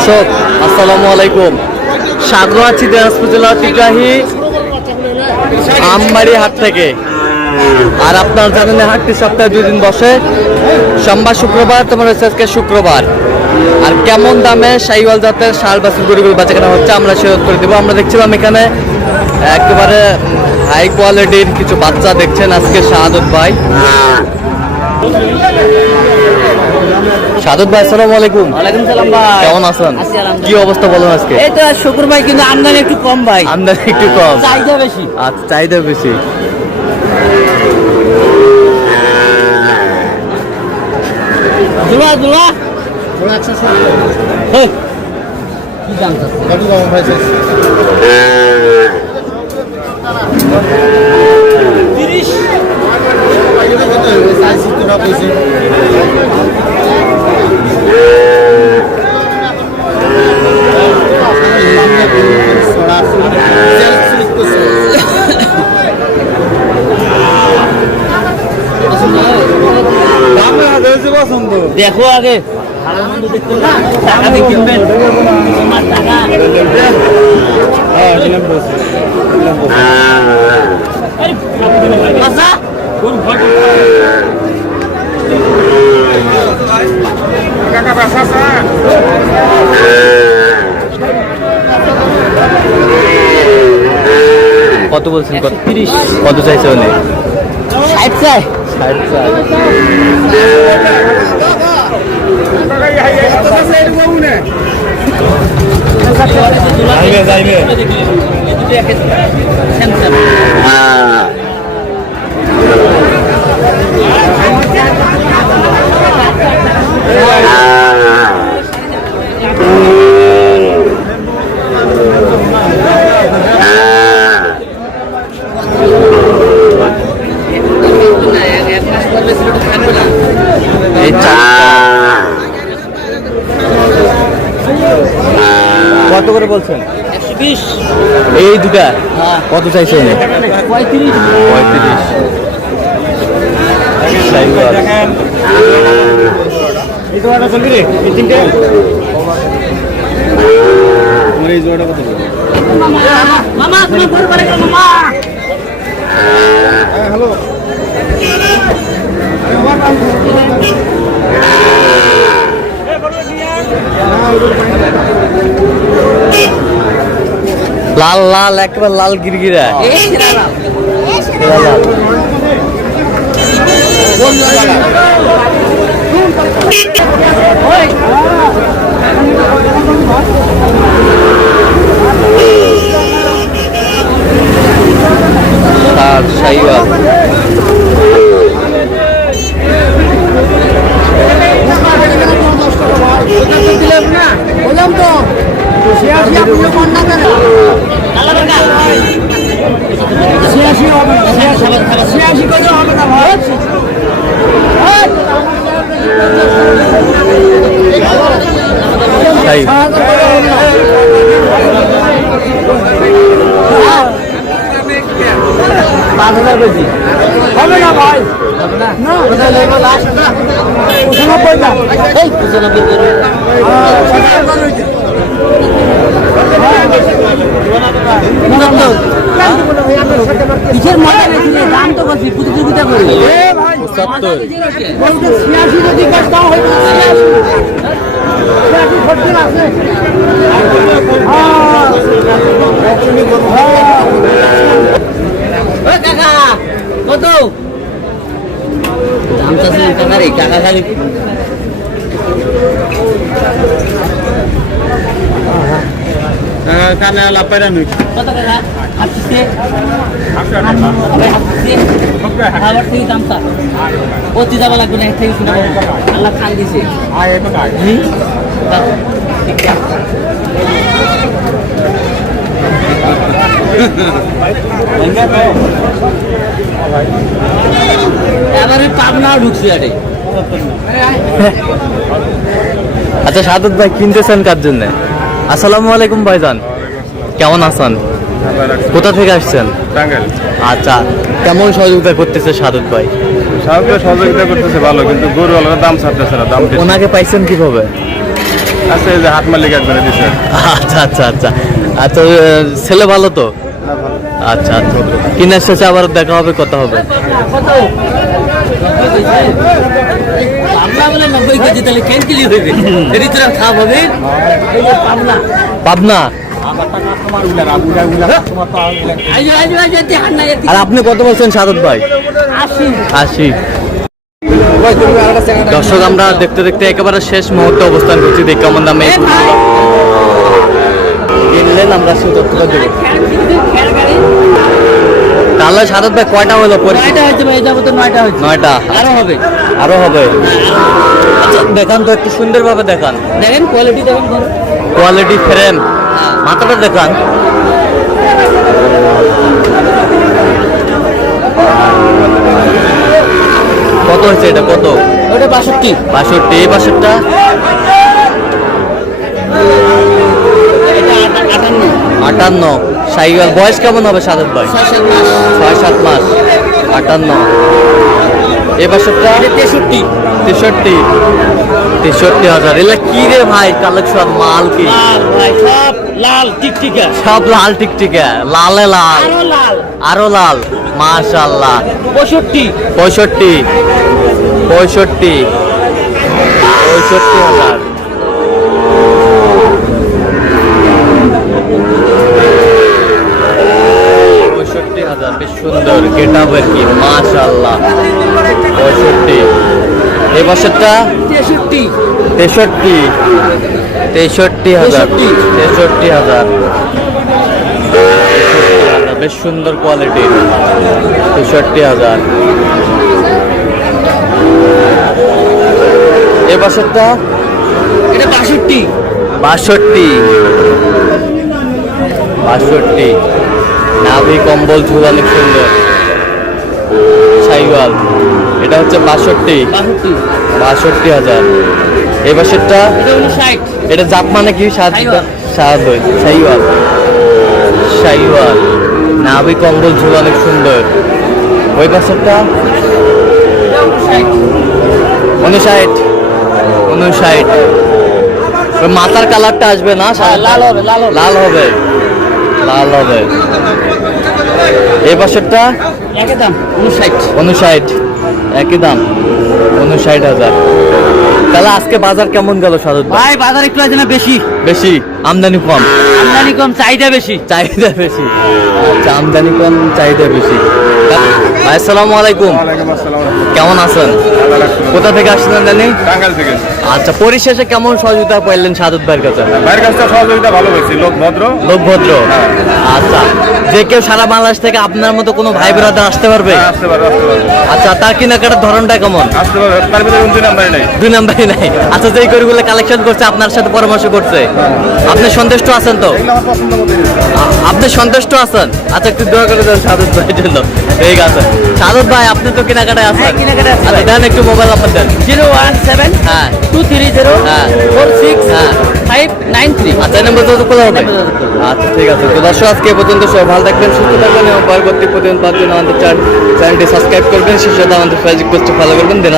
দর্শক আসসালামু আলাইকুম, স্বাগত আছি দিনাজপুর জেলার টিকাহি আমবাড়ি হাট থেকে। আর আপনার জানেন হাটটি সপ্তাহে 2 দিন বসে, সোমবার শুক্রবার। তোমার হচ্ছে আজকে শুক্রবার। আর কেমন দামে শাহিওয়াল জাতের ষাঁড় বাছুর গরুগুলো বেচা কেনা হচ্ছে আমরা সে উত্তর দেবো। আমরা দেখছিলাম এখানে একেবারে হাই কোয়ালিটির কিছু বাচ্চা দেখছেন আজকে শাহাদত ভাই। শাহাদত ভাই আসসালামু আলাইকুম। ওয়ালাইকুম সালাম ভাই, কেমন আছেন? কি অবস্থা বলুন আজকে? এই তো শুক্র ভাই, কিন্তু আমদানি একটু কম ভাই। আমদানি একটু কম, চাহিদা বেশি। আচ্ছা, চাহিদা বেশি। দুলা দুলা কি দাম চাচ্ছে? 30। দেখো আগে টাকা দিয়ে কিনবেন, তোমার টাকা কত বলছেন? 30। কত চাইছে উনি? 60 চাই। 60 চাই। কত করে বলছেন? 120। এই দুটা কত চাইছে উনি? 35। 35। মামা তুমি ফোন করে মামা। হ্যালো, লাল লাল একেবারে লাল গিরগিরা। লাল শাহিওয়াল। বললাম তো 86 আপনি কোন না কেন? 86 হবে না, 86 কইলে হবে না ভাই। হবে না ভাই, হবে না। না ওটা লেগো লাস্ট না 95 দাম। এই 95 করো। কিসের মজা বেশি? দাম তো বলছি, প্রতিযোগিতা করি। এ ভাই 70। বলতে 86 যদি দাম হয় 86 ফটকে আছে। ওই কাকা কত দাম চাচ্ছেন? কাকা রে, কাকা খালি কানে আলা পায়রা নই। কত টাকা? 80 আবার থেকে দাম চা অতি যাওয়া লাগবে না, থেকে শুনে আল্লাহ খান দিছে। এবারে পাবনা ঢুকছি আরে। আচ্ছা শাহাদত ভাই, কিনতেছেন কার জন্য? আসসালামু আলাইকুম ভাইজান, কেমন আছেন? কোথা থেকে আসছেন? টাঙ্গাইল। আচ্ছা, কেমন সহযোগিতা করতেছে শাহাদত ভাই? সহযোগিতা করতেছে ভালো, কিন্তু গরু আলাদা দাম ছাড়তেছে না। দাম ওনাকে পাইছেন কিভাবে? আচ্ছা এই যে হাত মালিক একজনে দিছে। আচ্ছা আচ্ছা আচ্ছা আচ্ছা ছেলে ভালো তো? আচ্ছা আচ্ছা কিনার শেষে আবার দেখা হবে, কথা হবে। পাবনা। আর আপনি কত বলছেন সাদত ভাই? 80। দর্শক আমরা দেখতে দেখতে একেবারে শেষ মুহূর্তে অবস্থান করছি, দেখি কেমন দামে কিনলেন আমরা সেই তথ্যটা দেবো। তাহলে সাদত ভাই কয়টা হলো? 9টা। আরো হবে। আচ্ছা দেখান তো একটু সুন্দরভাবে দেখান, দেখেন কোয়ালিটি দেখেন, কোয়ালিটি ফ্রেম, মাথাটা দেখান। কত হয়েছে এটা? কত? ওটা 62। 62। এই পাশেরটা? এটা 58। 58। সাইওয়াল বয়স কেমন হবে সাদত ভাই? 6-7 মাস। 6-7 মাস। 58। এই পাশেরটা? 63। 63,000। এলা কি রে ভাই কালেকশন, মাল কি? লাল ভাই, সব লাল টিকটিকা, সব লাল টিকটিকা, লালে লাল, আরো লাল। আরো লাল, মাশাআল্লাহ। 65। 65,000। বেশ সুন্দর গেট আপ আর কি, মাশাআল্লাহ। 65। এই বছরটা 63। 63,000। 63,000। বেশ সুন্দর কোয়ালিটি। 63,000। এই বছরটা এটা 62। 62। নাভি কম্বল ঝুল অনেক সুন্দর, সাইওয়াল। এটা হচ্ছে 62। 62,000। এই বছরটা এটা 59। এটা জাত মানে কি? সাইওয়াল। সাইওয়াল। নাভি কম্বল ঝুল অনেক সুন্দর। ওই বছরটা 59। ওই মাথার কালারটা আসবে না? লাল হবে, লাল হবে। এই বছরটা একই দাম 59। 59। একই দাম 59,000। তাহলে আজকে বাজার কেমন গেল সাদত ভাই? ভাই বাজার একটু আছে না বেশি, বেশি, আমদানি কম। আমদানি কম, চাহিদা বেশি। চাহিদা বেশি। আচ্ছা আমদানি কম, চাহিদা বেশি। ভাই আসসালামু আলাইকুম, ওয়ালাইকুম আসসালাম। কেমন আছেন? কোথা থেকে আসছেন জানি? টাঙ্গাইল থেকে। আচ্ছা পরিশেষে কেমন সহযোগিতা পাইলেন সাদত ভাইয়ের কাছে? ভাইয়ের কাছে সহযোগিতা ভালো হয়েছে, লোক ভদ্র। লোক ভদ্র। আচ্ছা যে কেউ সারা বাংলাদেশ থেকে আপনার মতো কোনো ভাই ব্রাদার আসতে পারবে? হ্যাঁ, আসতে পারবে। আচ্ছা তার কেনাকাটার ধরনটা কেমন? আসতে পারবে, তার ভিতরে দুই নাম্বারই নাই। 2 নাম্বারই নাই। আচ্ছা যেই গরুগুলো কালেকশন করছে আপনার সাথে পরামর্শ করছে, আপনি সন্তুষ্ট আছেন তো? এগুলো আমার পছন্দ মতো আপনি সন্তুষ্ট আছেন? আচ্ছা একটু দোয়া করে দেন সাদত ভাইয়ের জন্য। ঠিক আছে সাদত ভাই, আপনি তো কেনাকাটায় আছেন? হ্যাঁ, কেনাকাটায় আছি আচ্ছা ভাই। দেন একটু মোবাইল নাম্বার দেন। 017 হ্যাঁ 230 হ্যাঁ 46 হ্যাঁ 593। আচ্ছা এই নাম্বার তো খোলা হবে। এই নাম্বার তো খোলা আচ্ছা ঠিক আছে। তো দর্শক আজকে এ পর্যন্ত সবাই ভালো থাকবেন, সুস্থ থাকবেন এবং পরবর্তী প্রতিদিন পাওয়ার জন্য আমাদের চ্যানেলটি সাবস্ক্রাইব করবেন, সেই সাথে আমাদের ফেসবুক পেজটি ফলো করবেন। দেন